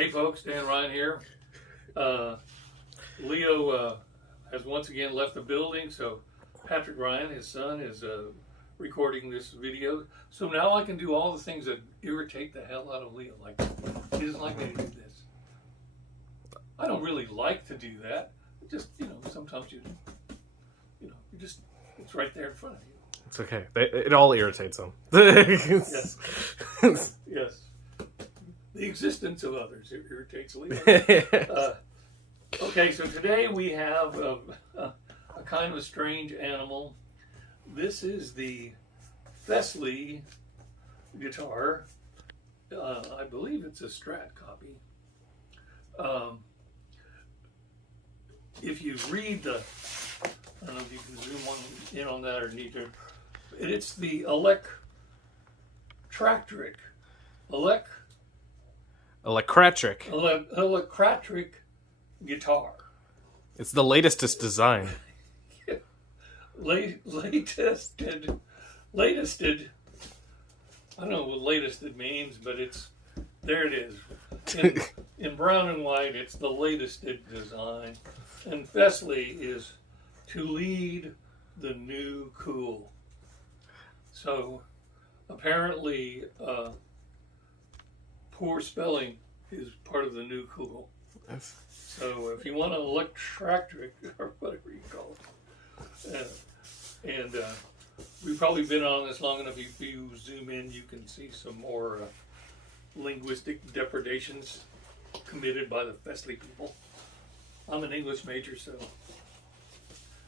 Hey folks, Dan Ryan here. Leo has once again left the building, so Patrick Ryan, his son, is recording this video. So now I can do all the things that irritate the hell out of Leo. Like, he doesn't like me to do this. I don't really like to do that. Just, sometimes you just, it's right there in front of you. It's okay. It all irritates them. Yes. Yes. The existence of others irritates Leo. Okay, so today we have a kind of a strange animal. This is the Fesley guitar. I believe it's a Strat copy. If you read the, I don't know if you can zoom in on that or need to. It's the Elecractric. Elecractric guitar. It's the latestest design. Latested. I don't know what latested means, but there it is. In brown and white, it's the latested design. And Fesley is to lead the new cool. So apparently, poor spelling is part of the new cool. Yes. So if you want an Elecractric, or whatever you call it, and we've probably been on this long enough, if you zoom in, you can see some more linguistic depredations committed by the Fesley people. I'm an English major, so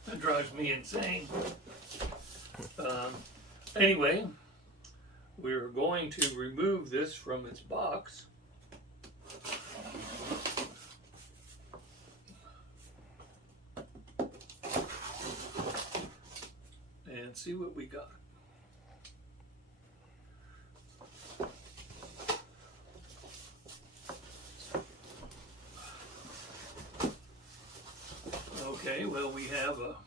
that drives me insane. Anyway, we're going to remove this from its box. And see what we got. Okay, well, we have a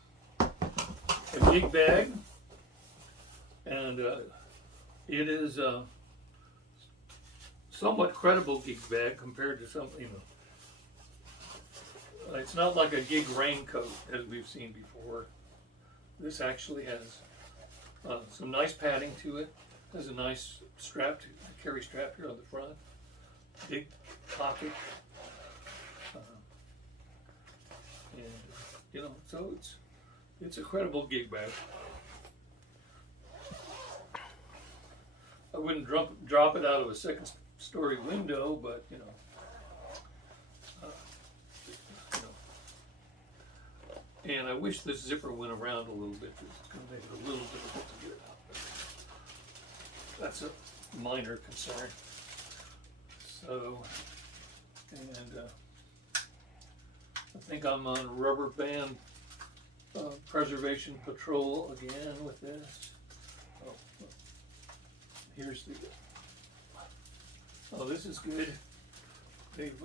gig bag, and it is a somewhat credible gig bag compared to something. It's not like a gig raincoat as we've seen before. This actually has some nice padding to it. Has a nice strap, carry strap here on the front. Big pocket. And so it's a credible gig bag. I wouldn't drop it out of a second-story window, but and I wish this zipper went around a little bit. It's going to make it a little difficult to get it out. That's a minor concern. So, and I think I'm on rubber band preservation patrol again with this. Oh, here's the. Oh, this is good. They've.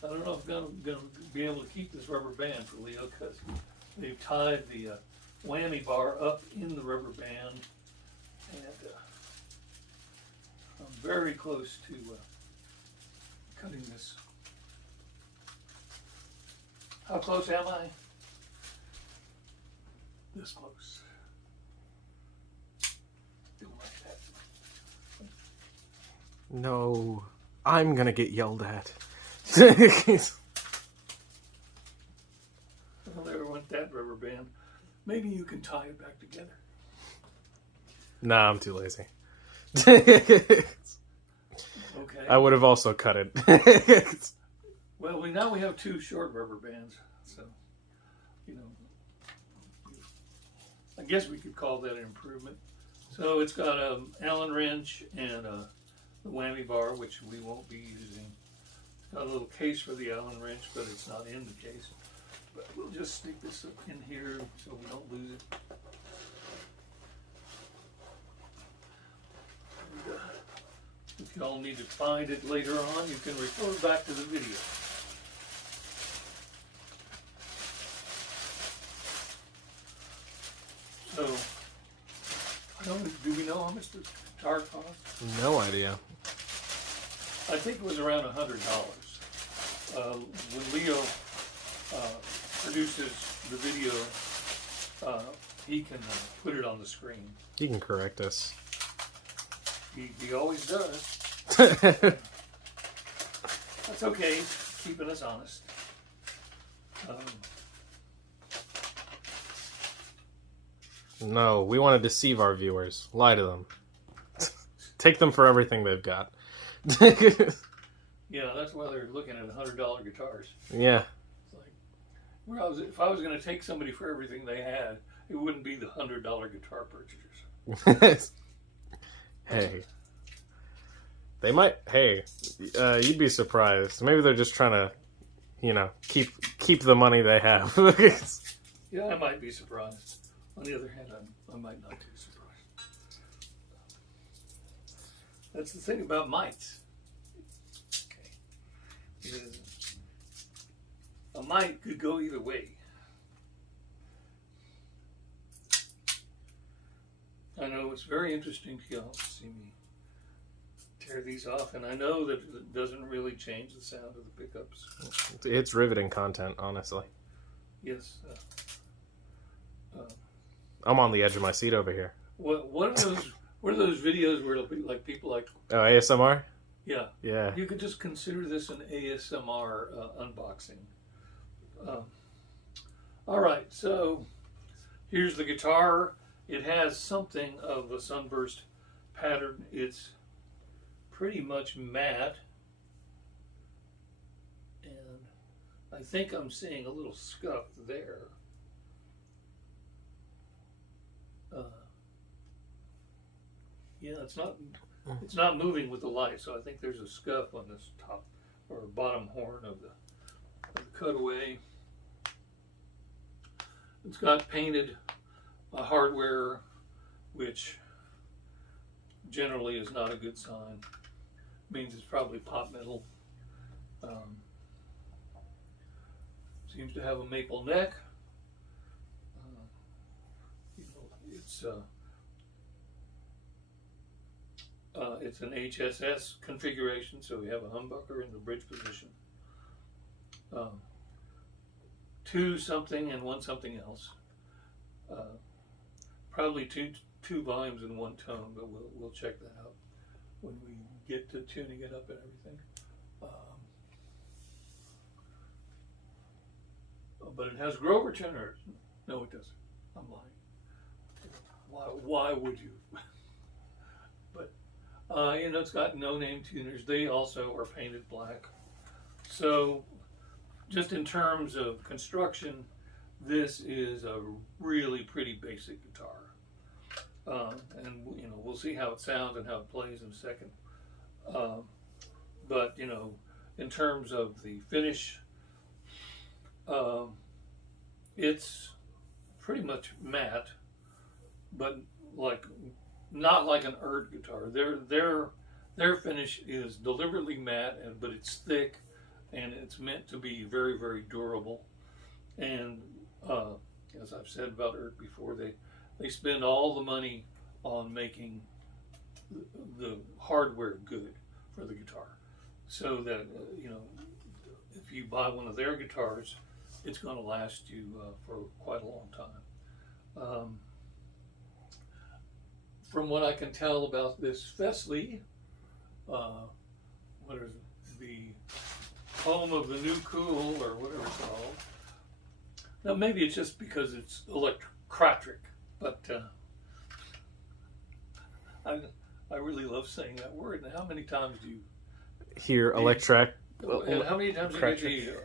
I don't know if I'm going to be able to keep this rubber band for Leo because they've tied the whammy bar up in the rubber band, and I'm very close to cutting this. How close am I? This close. Don't like that. No, I'm gonna get yelled at. Well, there went that rubber band. Maybe you can tie it back together. Nah, I'm too lazy. Okay. I would have also cut it. Well, now we have two short rubber bands, so I guess we could call that an improvement. So it's got an Allen wrench and the whammy bar, which we won't be using. Got a little case for the Allen wrench, but it's not in the case. But we'll just stick this up in here so we don't lose it. And, if you all need to find it later on, you can refer back to the video. So, do we know how much the guitar costs? No idea. I think it was around $100. When Leo produces the video, he can put it on the screen. He can correct us. He always does. That's okay. He's keeping us honest. No, we want to deceive our viewers. Lie to them. Take them for everything they've got. Yeah, that's why they're looking at $100 guitars. Yeah. It's like, if I was going to take somebody for everything they had, it wouldn't be the $100 guitar purchasers. Hey. They might. Hey, you'd be surprised. Maybe they're just trying to, keep the money they have. Yeah, I might be surprised. On the other hand, I might not be surprised. That's the thing about mites. Okay. A mite could go either way. I know it's very interesting to y'all to see me tear these off, and I know that it doesn't really change the sound of the pickups. It's riveting content, honestly. Yes. I'm on the edge of my seat over here. What are those? What are those videos where like people like? Oh, ASMR? Yeah. Yeah. You could just consider this an ASMR unboxing. All right, so here's the guitar. It has something of a sunburst pattern. It's pretty much matte. And I think I'm seeing a little scuff there. Yeah, it's not moving with the light, so I think there's a scuff on this top or bottom horn of the cutaway. It's got painted hardware, which generally is not a good sign. Means it's probably pot metal. Seems to have a maple neck. It's an HSS configuration, so we have a humbucker in the bridge position. 2 something and 1 something else. Probably two volumes and 1 tone, but we'll check that out when we get to tuning it up and everything. But it has Grover tuners. No, it doesn't. I'm lying. Why would you? But it's got no-name tuners. They also are painted black. So, just in terms of construction, this is a really pretty basic guitar. And we'll see how it sounds and how it plays in a second. But in terms of the finish, it's pretty much matte, but not like an Erd guitar. Their finish is deliberately matte, but it's thick, and it's meant to be very, very durable. And as I've said about Erd before, they spend all the money on making the hardware good for the guitar, so that if you buy one of their guitars, it's going to last you for quite a long time. From what I can tell about this Fesley, what is it? The home of the new cool, or whatever it's called. Now maybe it's just because it's Elecractric, but I really love saying that word. And how many times do you hear Electrac? And how many times do you get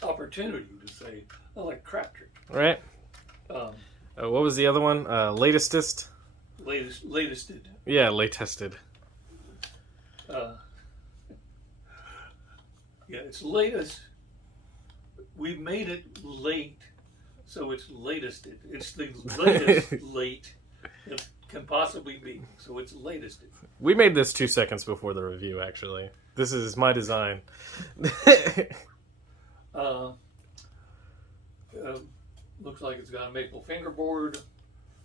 the opportunity to say Elecractric? Right. What was the other one? Latestest? Latested. Yeah, latested. Yeah, it's latest. We've made it late, so it's latested. It's the latest late it can possibly be, so it's latested. We made this 2 seconds before the review, actually. This is my design. Looks like it's got a maple fingerboard,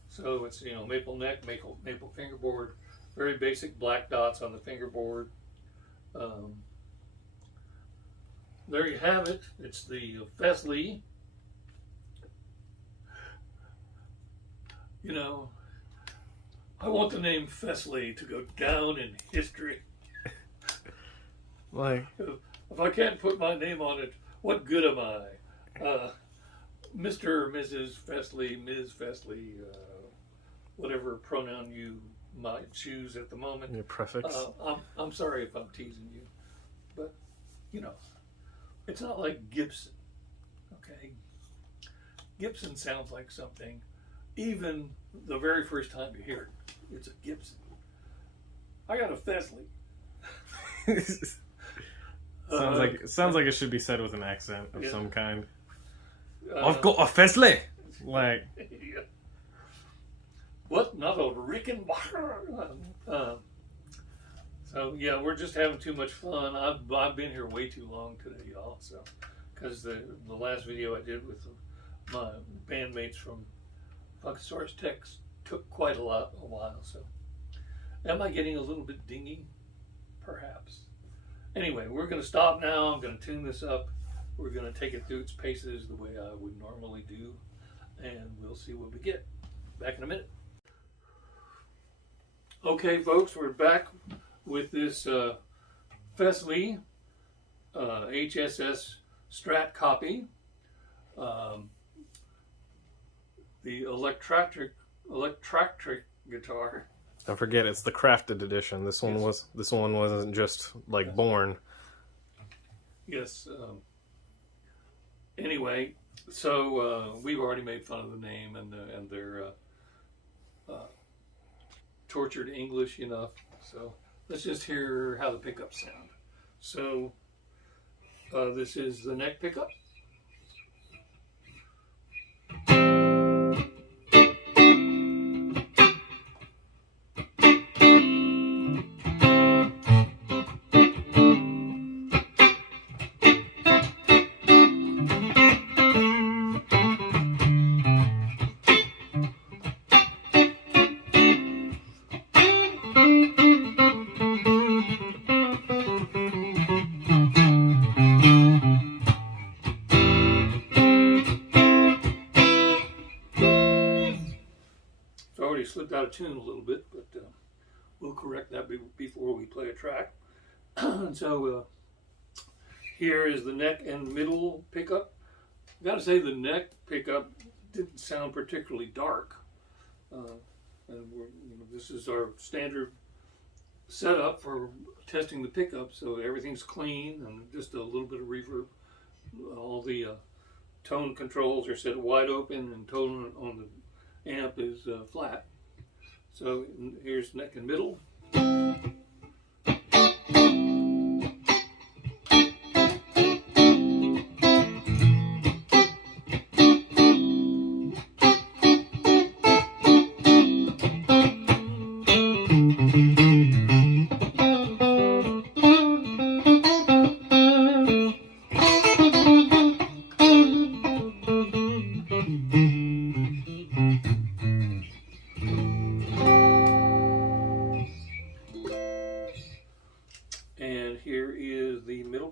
so it's maple neck, maple fingerboard. Very basic black dots on the fingerboard. There you have it. It's the Fesley. You know, I want the name Fesley to go down in history. Like, if I can't put my name on it, what good am I? Mr. or Mrs. Fesley, Ms. Fesley, whatever pronoun you might choose at the moment. your prefix. I'm sorry if I'm teasing you, but you know, it's not like Gibson. Okay, Gibson sounds like something. Even the very first time you hear it, it's a Gibson. I got a Fesley. Sounds like it should be said with an accent of some kind. I've got a Fesley. Like, yeah. What? Not a Rickenbacker? So yeah, we're just having too much fun. I've been here way too long today, y'all. So, because the last video I did with my bandmates from Funkasaurus Tex took quite a while. So, am I getting a little bit dingy? Perhaps. Anyway, we're going to stop now. I'm going to tune this up. We're going to take it through its paces the way I would normally do, and we'll see what we get. Back in a minute. Okay, folks, we're back with this Fesley HSS Strat copy. The Elecractric guitar. don't forget, it's the crafted edition. This one wasn't just like born. Yes. Anyway, so we've already made fun of the name and their tortured English enough. So let's just hear how the pickups sound. So this is the neck pickup. Slipped out of tune a little bit, but we'll correct that before we play a track. So here is the neck and middle pickup. I've got to say the neck pickup didn't sound particularly dark. And this is our standard setup for testing the pickup, so everything's clean and just a little bit of reverb. All the tone controls are set wide open, and tone on the amp is flat. So here's neck and middle.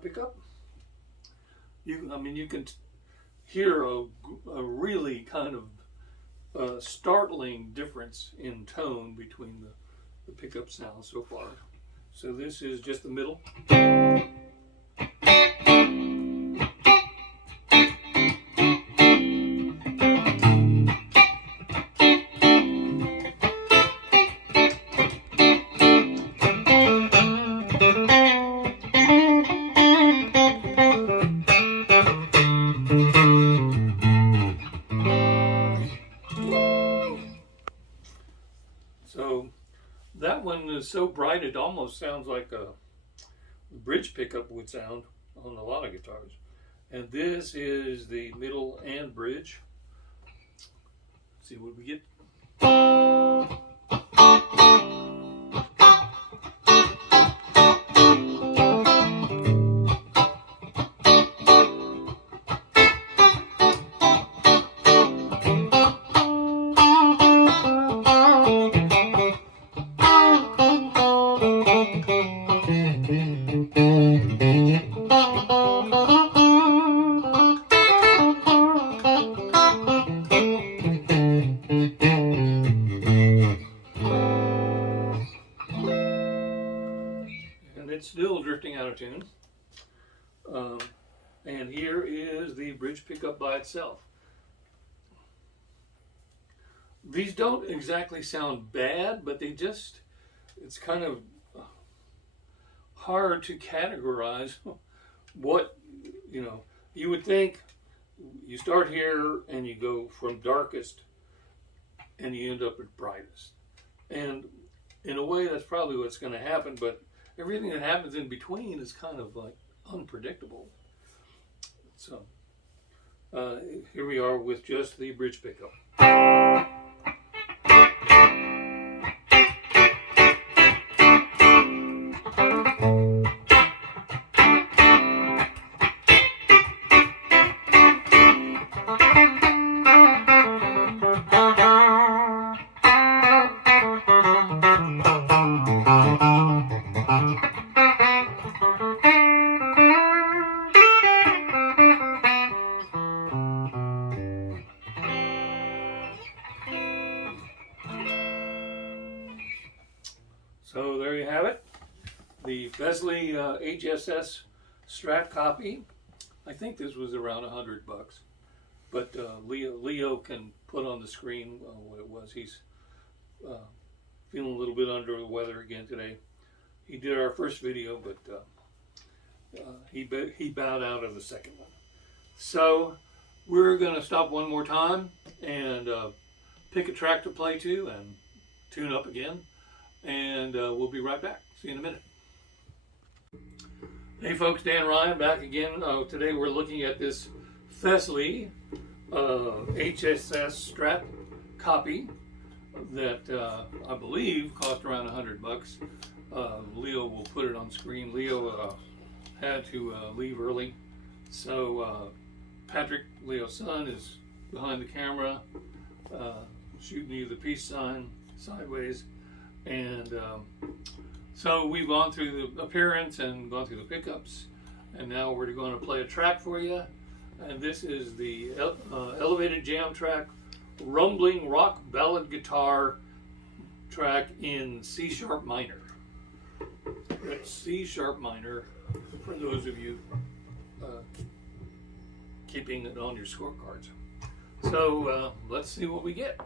Pickup. You can hear a really kind of startling difference in tone between the pickup sounds so far. So this is just the middle. So that one is so bright it almost sounds like a bridge pickup would sound on a lot of guitars. And this is the middle and bridge. Let's see what we get. piano tune. And here is the bridge pickup by itself. These don't exactly sound bad, but they just, it's kind of hard to categorize what, you know, you would think you start here and you go from darkest and you end up at brightest. And in a way, that's probably what's going to happen, but everything that happens in between is kind of like unpredictable. So here we are with just the bridge pickup. So there you have it, the Fesley HSS Strat copy. I think this was around $100, but Leo can put on the screen what it was. He's feeling a little bit under the weather again today. He did our first video, but he bowed out of the second one. So we're going to stop one more time and pick a track to play to and tune up again. And we'll be right back. See you in a minute. Hey folks, Dan Ryan back again. Today we're looking at this Fesley HSS Strat copy that I believe cost around $100. Leo will put it on screen. Leo had to leave early, so Patrick, Leo's son, is behind the camera shooting you the peace sign sideways. And so we've gone through the appearance and gone through the pickups, and now we're going to play a track for you. And this is the elevated jam track, rumbling rock ballad guitar track in C sharp minor. That's C sharp minor for those of you keeping it on your scorecards. So let's see what we get.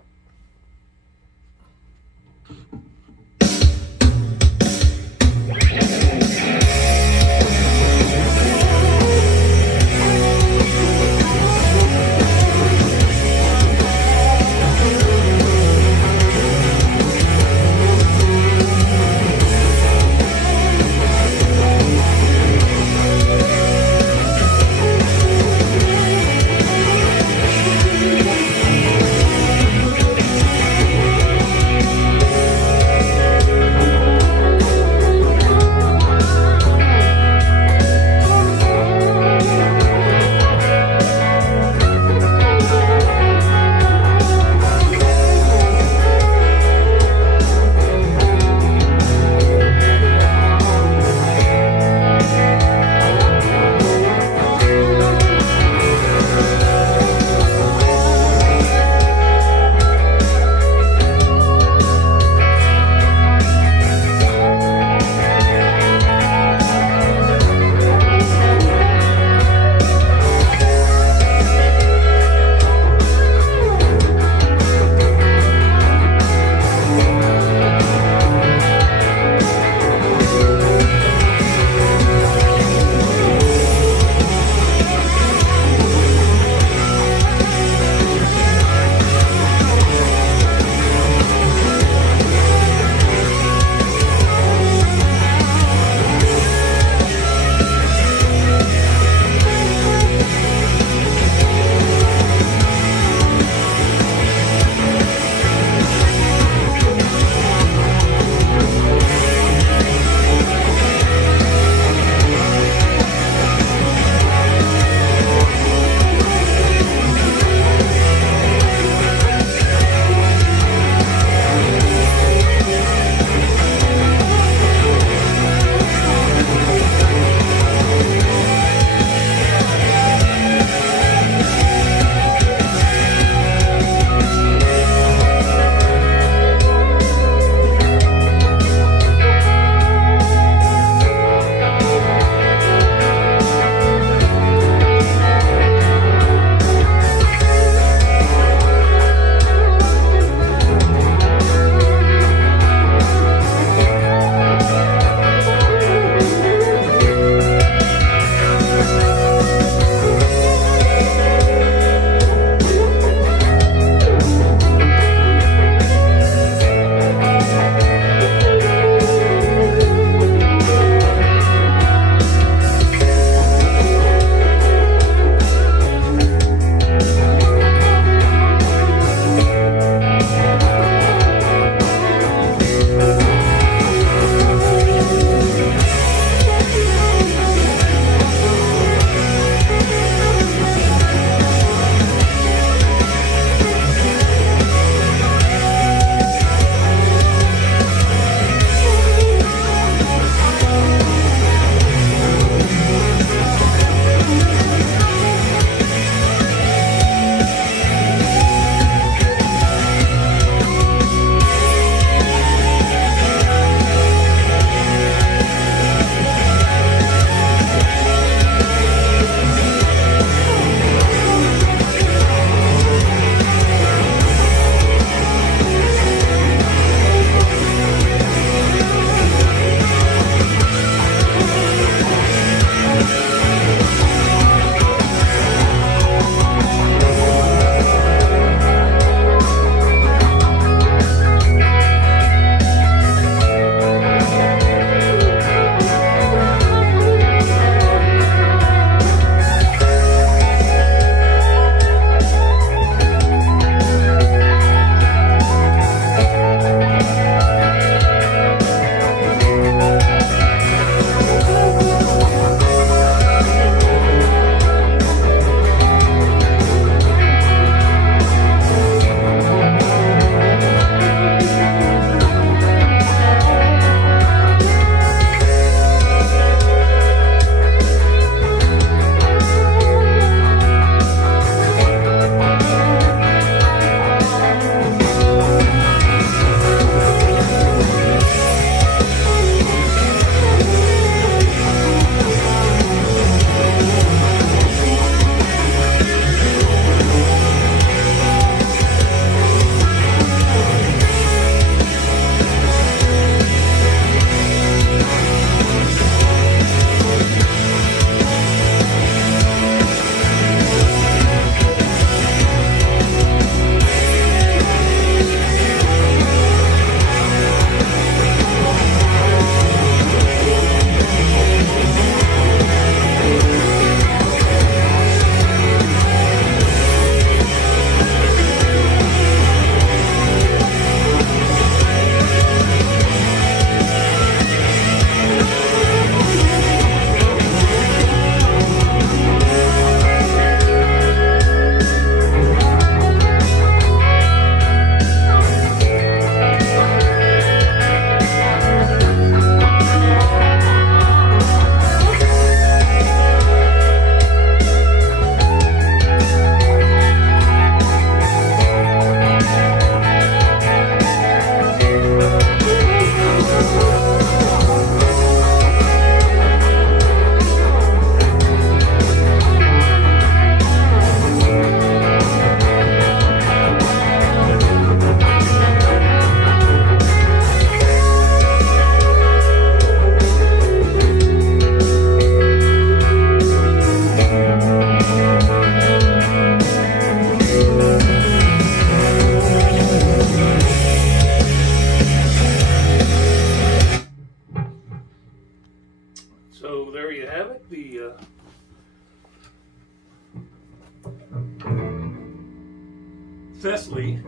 Fesley.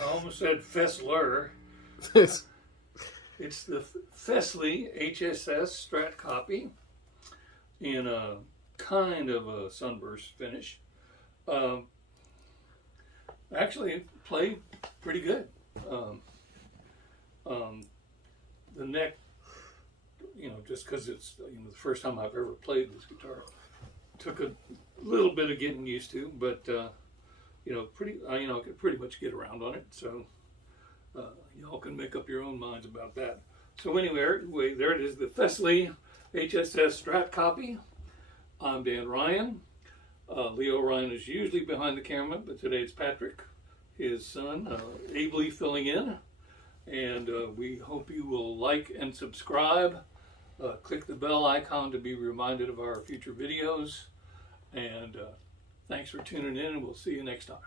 I almost said Fessler. It's It's the Fesley HSS Strat copy in a kind of a sunburst finish. Actually, played pretty good. The neck, you know, just because it's the first time I've ever played this guitar, took a little bit of getting used to, but pretty, I could pretty much get around on it. So y'all can make up your own minds about that. So anyway, there it is, the Fesley HSS Strat copy. I'm Dan Ryan. Leo Ryan is usually behind the camera, but today it's Patrick, his son, ably filling in. And we hope you will like and subscribe. Click the bell icon to be reminded of our future videos. And thanks for tuning in, and we'll see you next time.